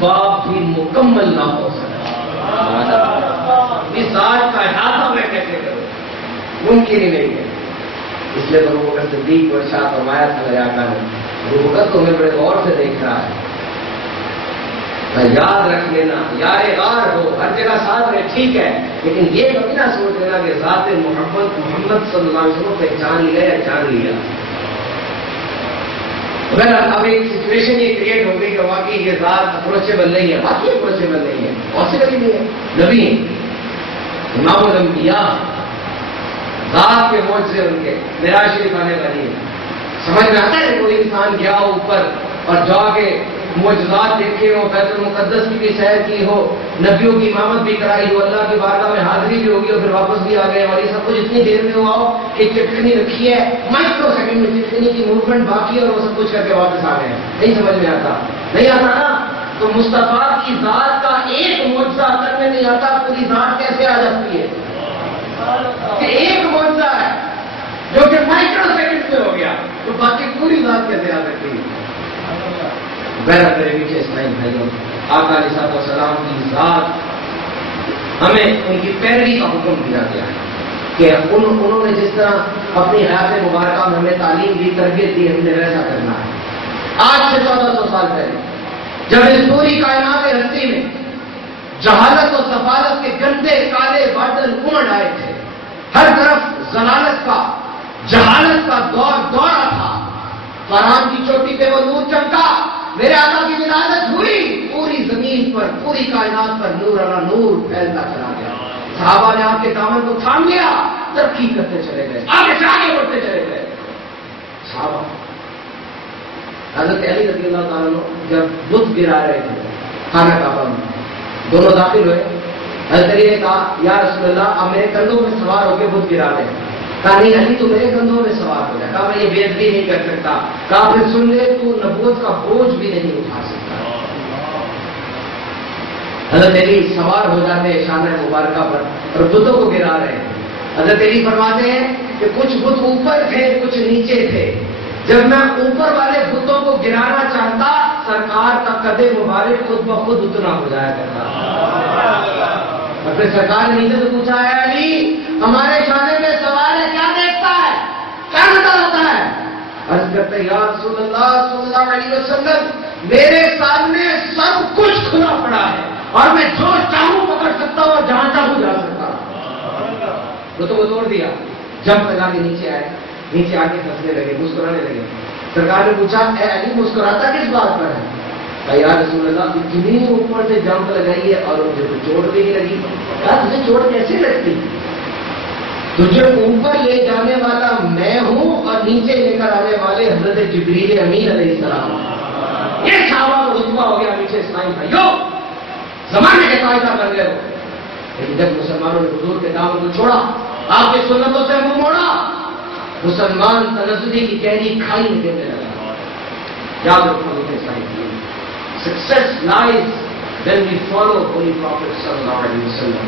باپ بھی مکمل نہ ہو سکتا، اس ذات کا احاطہ میں کیسے کروں، ممکن ہی نہیں ہے۔ اس لیے ابو بکر صدیق کو ارشاد فرمایا تھا میرے آقا نے، ابو بکر تمہیں بڑے غور سے دیکھ رہا ہے، یاد رکھ لینا یار غار ہو، ہر جگہ ساتھ رہے ٹھیک ہے، لیکن یہ کبھی نہ سوچ لینا کہ ذات محمد صلی اللہ علیہ وسلم پہچان لیا یا جان لیا۔ اب ایک سچویشن یہ کریٹ ہو گئی کہ واقعی یہ ذات اپروچیبل نہیں ہے، واقعی اپروچیبل نہیں ہے، پاسبل ہی نہیں ہے، نبی امام الانبیاء، ذات کے معجزے ان کے معراج شریف آنے والی ہے۔ سمجھ میں آتا ہے کوئی انسان گیا ہو اوپر اور جا کے معجزات دیکھے ہو، بیت المقدس کی بھی سیر کی ہو، نبیوں کی امامت بھی کرائی ہو، اللہ کی بارگاہ میں حاضری بھی ہوگی اور پھر واپس بھی آ گئے، اور یہ سب کچھ اتنی دیر میں ہوا ہو کہ چٹکنی رکھی ہے، مائکرو سیکنڈ میں چٹکنی کی موومنٹ باقی ہے اور وہ سب کچھ کر کے واپس آ گئے، نہیں سمجھ میں آتا، نہیں آتا نا؟ تو مصطفیٰ کی ذات کا ایک معجزہ عقل میں نہیں آتا، پوری ذات کیسے آ جاتی ہے؟ کہ ایک معجزہ ہے جو کہ مائکرو سیکنڈ میں ہو گیا، تو باقی پوری ذات کیسے آ سکتی ہے؟ میرا میرے پیچھے اسلام بھائیوں، آقا علیہ الصلوۃ والسلام کی ذات ہمیں ان کی پیروی کا حکم دیا گیا ہے کہ انہوں نے جس طرح اپنی حیات مبارکہ میں ہمیں تعلیم دی، تربیت دی، ہم نے ویسا کرنا ہے۔ آج سے 1400 سال پہلے جب اس پوری کائنات ہستی میں جہالت و سفالت کے گندے کالے بادل امڑ آئے تھے، ہر طرف ضلالت کا جہالت کا دور دورہ تھا، فرحان کی چوٹی پہ وہ نور چمکا، میرے آقا کی ولادت ہوئی، پوری زمین پر پوری کائنات پر نور علی نور پھیلتا چلا گیا، صحابہ نے آپ کے دامن کو تھام لیا، ترقی کرتے چلے گئے، آگے سے آگے بڑھتے چلے گئے۔ صحابہ حضرت علی رضی اللہ تعالیٰ عنہ جب بت گرا رہے تھے خانہ کعبہ میں، دونوں داخل ہوئے، حضرت علی نے کہا یا رسول اللہ آپ میرے کندھوں میں سوار ہو کے بت گرا دیں، کہا نہیں علی تو میرے کندھوں میں سوار ہو جائے، کہا میں یہ بے ادبی نہیں کر سکتا، کہا پھر سن لے تو نبوت کا بوجھ بھی نہیں اٹھا سکتا۔ حضرت علی سوار ہو جاتے ہیں شانہ مبارکہ پر اور بتوں کو گرا رہے ہیں۔ حضرت علی فرماتے ہیں کہ کچھ بت اوپر تھے کچھ نیچے تھے، جب میں اوپر والے بتوں کو گرانا چاہتا سرکار کا قد مبارک خود بخود اتنا ہو جایا کرتا، اور پھر سرکار نے نیچے سے پوچھا ہے علی ہمارے شانے میں سوار ہے، کیا دیکھتا ہے، کیا نظر آتا ہے؟ عرض کرتے یا رسول اللہ صلی اللہ علیہ وسلم میرے سامنے سب کچھ کھلا پڑا ہے اور میں جو چاہوں پکڑ سکتا ہوں اور جہاں چاہوں جا سکتا ہوں۔ وہ تو وہ توڑ دیا، جب لگا کے نیچے آئے، نیچے آ کے ہنسنے لگے، مسکرانے لگے۔ سرکار نے پوچھا اے علی مسکراتا کس بات پر ہے؟ کہا یا رسول اللہ اتنی اوپر سے جمپ لگائی ہے اور مجھے چوٹ بھی نہیں لگی۔ کہا تجھے چوٹ کیسے لگتی؟ تجھے اوپر لے جانے والا میں ہوں اور نیچے لے کر آنے والے حضرت جبریل امین علیہ السلام۔ یہ صحابہ کو رتبہ ہو گیا پیچھے اسلامی بھائیوں، زمانے کے قائدہ بن گئے ہو، لیکن جب مسلمانوں نے حضور کے دامن کو چھوڑا، آپ کی سنتوں سے منہ موڑا، مسلمان تنزلی کی کیری کھائی دینے لگا۔ یاد رکھو میرے اسلامی، success لائز when we follow Holy Prophet sallallahu alaihi wasallam۔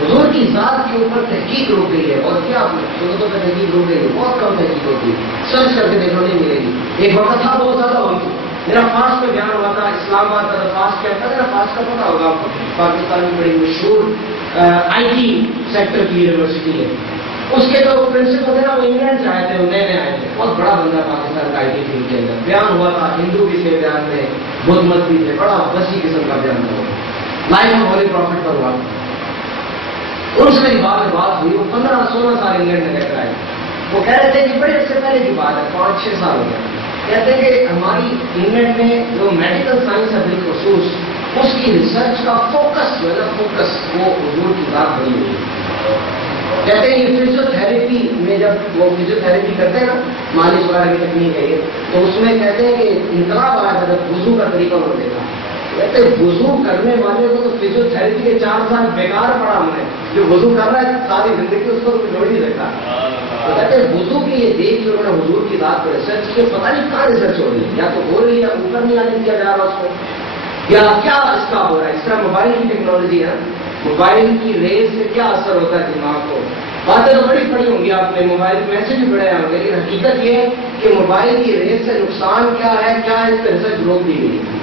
حضور کی ذات کے اوپر تحقیق روک گئی ہے، اور کیا سنتوں پہ تحقیق روک گئی ہے، بہت کم تحقیق ہوتی ہے، سرچ کر کے دیکھنا نہیں ملے گی۔ ایک وقت تھا بہت زیادہ ہوئی تھی، میرا فاسٹ میں بیان ہوا تھا، اسلام آباد کا فاسٹ کیا تھا، میرا فاسٹ کا پتا ہوگا آپ کو، پاکستان میں بڑی مشہور آئی ٹی سیکٹر کی یونیورسٹی ہے، اس کے جو پرنسپل تھے نا وہ انگلینڈ سے آئے تھے، وہ نئے آئے تھے، بہت بڑا بندہ پاکستان کا آئی ٹی فیلڈ کے اندر، بیان ہوا تھا، ہندو بھی تھے بیان میں، بدھ مت بھی تھے، بڑا وسیع قسم کا بیان تھا، لائف آف ہولی پروفٹ پر ہوا۔ ان سے میری بات ہوئی، وہ 15-16 سال انگلینڈ میں رہ کر آئے، وہ کہہ رہے تھے کہ بڑے عرصے پہلے کی بات ہے، 5-6 سال ہو گئے، کہتے ہیں کہ ہماری انگلینڈ میں جو میڈیکل سائنس ہے بالخصوص اس کی ریسرچ کا فوکس جو ہے نا، فوکس وہ حضور کی ذات بنی ہوئی ہے۔ کہتے ہیں یہ فزیو تھراپی میں جب وہ فزیو تھراپی کرتے ہیں نا، مالش وغیرہ کی تکنیک ہے یہ، تو اس میں کہتے ہیں کہ انقلاب آیا تھا جب وضو کا طریقہ انہوں نے دیکھا، کہتے وضو کرنے والے کو تو فزیو تھراپی کے 4 سال بیکار پڑا ہم نے، جو وضو کر رہا ہے ساری زندگی اس کو تو جوڑ نہیں سکتا۔ تو کہتے ہیں وضو کی یہ دیکھ جو انہوں نے حضور کی ذات پر ریسرچ کی، پتہ نہیں کہاں ریسرچ ہو رہی ہے، یا تو ہو رہی ہے اوپر نہیں آنے دیا جا رہا اس کو، یا کیا اس کا ہو رہا ہے۔ اس طرح موبائل کی ٹیکنالوجی ہے، موبائل کی ریز سے کیا اثر ہوتا ہے دماغ کو، باتیں تو بڑی پڑھی ہوں گی آپ نے، موبائل میں سے بھی پڑھے ہوں گے، لیکن حقیقت یہ ہے کہ موبائل کی ریز سے نقصان کیا ہے، کیا اس پہ ریسرچ روک دی گئی ہے۔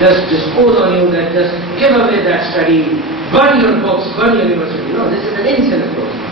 just dispose on you that just give away that study, burn your books, burn your university. No, this is an insane approach.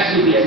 FCPS,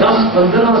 10-15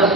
10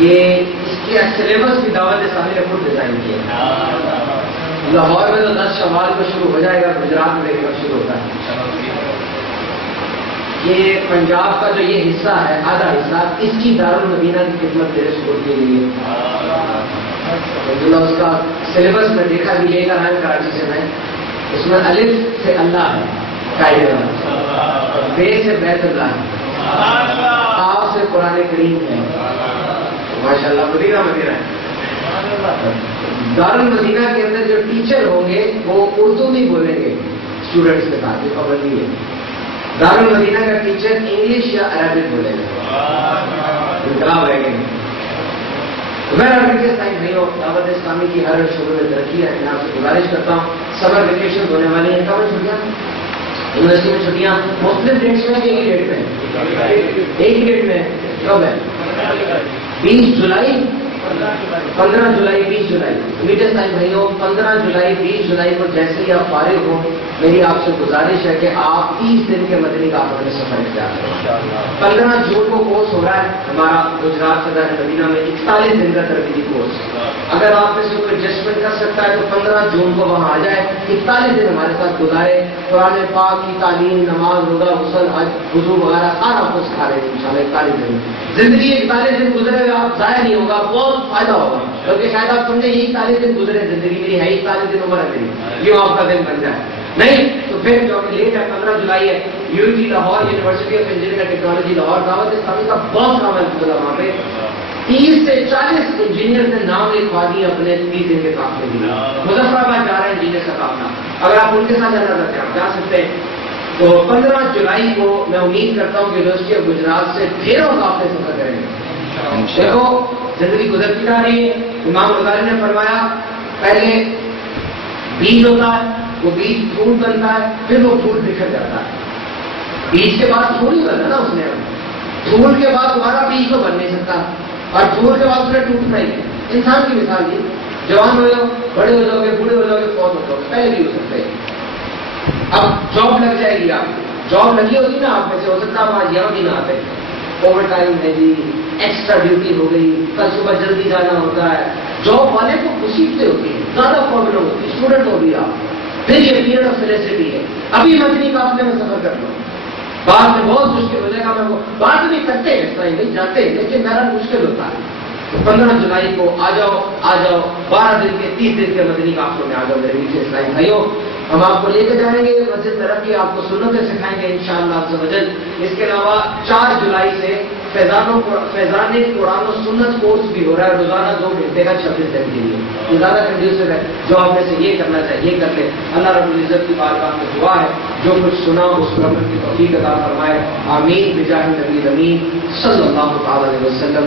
یہ اس کے سلیبس کی دعوت اسلامی نے خود ڈیزائن کیا. لاہور میں تو 10 شوال کو شروع ہو جائے گا، گجرات میں ایک وقت شروع ہوتا ہے. یہ پنجاب کا جو یہ حصہ ہے، آدھا حصہ، اس کی دارالمدینہ کی خدمت میرے سپورٹ کی گئی ہے. اس کا سلیبس میں دیکھا بھی لے کر آئے کراچی سے میں، اس میں الف سے اللہ ہے قاعدے والا، بے سے بیت اللہ ہے، آ سے قرآن کریم ہے. ماشاء اللہ مدینہ مدینہ ہے. دارالمدینہ کے اندر جو ٹیچر ہوں گے وہ اردو نہیں بولیں گے اسٹوڈنٹس کے ساتھ، یہ پابندی ہے. دارالمدینہ کا ٹیچر انگلش یا عربک بولے گا. انقلاب ہے کہ میں دعوت اسلامی کی ہر شعبے میں ترقی ہے. میں آپ سے گزارش کرتا ہوں، سمر ویکیشن ہونے والی ہیں. کب چھٹیاں؟ یونیورسٹی میں چھٹیاں مختلف ڈیٹس میں، ایک ہی ڈیٹ میں، ایک ہی ڈیٹ میں. کب ہے؟ 20 جولائی، 15 جولائی، 20 جولائی. میٹر ٹائم بھائیوں، 15 جولائی 20 جولائی کو جیسے ہی آپ فارغ ہوں، میری آپ سے گزارش ہے کہ آپ 30 دن کے مدنی کافلے میں سفر کیا ہے. 15 جون کو کورس ہو رہا ہے ہمارا گجرات کے دار مدینہ میں، 41 دن کا تربیتی کورس. اگر آپ میں سے کوئی ایڈجسٹمنٹ کر سکتا ہے تو 15 جون کو وہاں آ جائے، 41 دن ہمارے ساتھ گزارے. قرآن پاک کی تعلیم، نماز، روزہ، غسل، حج، وضو وغیرہ سارا آپ کو سکھا رہے ہیں انشاءاللہ. 41 دن زندگی 41 دن گزرے گا، آپ ضائع نہیں ہوگا، بہت فائدہ ہوگا. بلکہ شاید آپ سمجھیں یہ 41 دن گزرے، زندگی میری ہے 41 دن عمر ہے میری، یہ آپ کا دن بن جائے. نہیں تو پھر جو کہ لیٹ ہے 15 جولائی ہے، UT Lahore, university of engineering and technology Lahore, دعوت اسلامی کا بہت کام ہے وہاں پہ. 30 سے 40 انجینئر نے نام لکھوا دیے اپنے 30 دن کے قافلے کے لیے. مظفر آباد جا رہے ہیں انجینئر کا قافلہ، اگر آپ ان کے ساتھ جانا چاہتے ہیں آپ جا سکتے ہیں. تو 15 جولائی کو میں امید کرتا ہوں کہ یونیورسٹی آف گجرات سے ڈھیروں قافلے سفر کریں گے. دیکھو زندگی گزرتی جا رہی ہے. امام غزالی نے فرمایا پہلے بیج ہوتا ہے، وہ بیج پھول بنتا ہے، پھر وہ پھول بکھر جاتا ہے. بیج کے بعد پھول ہی بنا نا اس نے، پھول کے بعد دوبارہ بیج تو بن نہیں سکتا، اور پھول کے بعد اس نے ٹوٹنا ہی ہے. انسان کی مثال دی، جوان ہو جاؤ، بڑے ہو جاؤ گے، بوڑھے ہو جاؤ گے، فوت ہو جاؤ گے، پہلے بھی ہو سکتے ہیں. اب جاب لگ جائے گی، آپ جاب لگی ہوگی نا آپ میں سے، ہو سکتا ہے آپ آج یہاں بھی نہ آتے. اوور ٹائم ہے جی، ایکسٹرا ڈیوٹی ہو گئی، کل صبح جلدی جانا ہوتا ہے. جاب والے کو مصیبتیں ہوتی ہیں، زیادہ پرابلم ہوتی ہے. اسٹوڈنٹ ہو گیا پھر یہ پیریڈ آف فیلسٹی ہے. ابھی مدنی قافلے میں سفر کر لو، بعد میں بہت مشکل ہو جائے گا. میں وہ بات نہیں کرتے ہیں، اس طرح نہیں جاتے، لیکن میرا مشکل ہوتا ہے. تو 15 جولائی کو آ جاؤ، 12 دن کے 30 دن کے مدنی قافلوں میں آ جاؤ میرے میٹھے اسلامی بھائیوں. ہم آپ کو لے کے جائیں گے مسجد میں رکھ کے، آپ کو سنتیں سکھائیں گے انشاءاللہ عز و جل. اس کے علاوہ 4 جولائی سے فیضان قرآن و سنت کورس بھی ہو رہا ہے، روزانہ 2 گھنٹے کا 26 دن کے لیے. یہ زیادہ کنڈیوسو ہے، جو آپ میں سے یہ کرنا چاہیے یہ کر لیں. اللہ رب العزت کی بارگاہ میں دعا ہے، جو کچھ سنا اس پر عمل کی توفیق عطا فرمائے. آمین بجاہ نبی الامین صلی اللہ تعالی علیہ وسلم.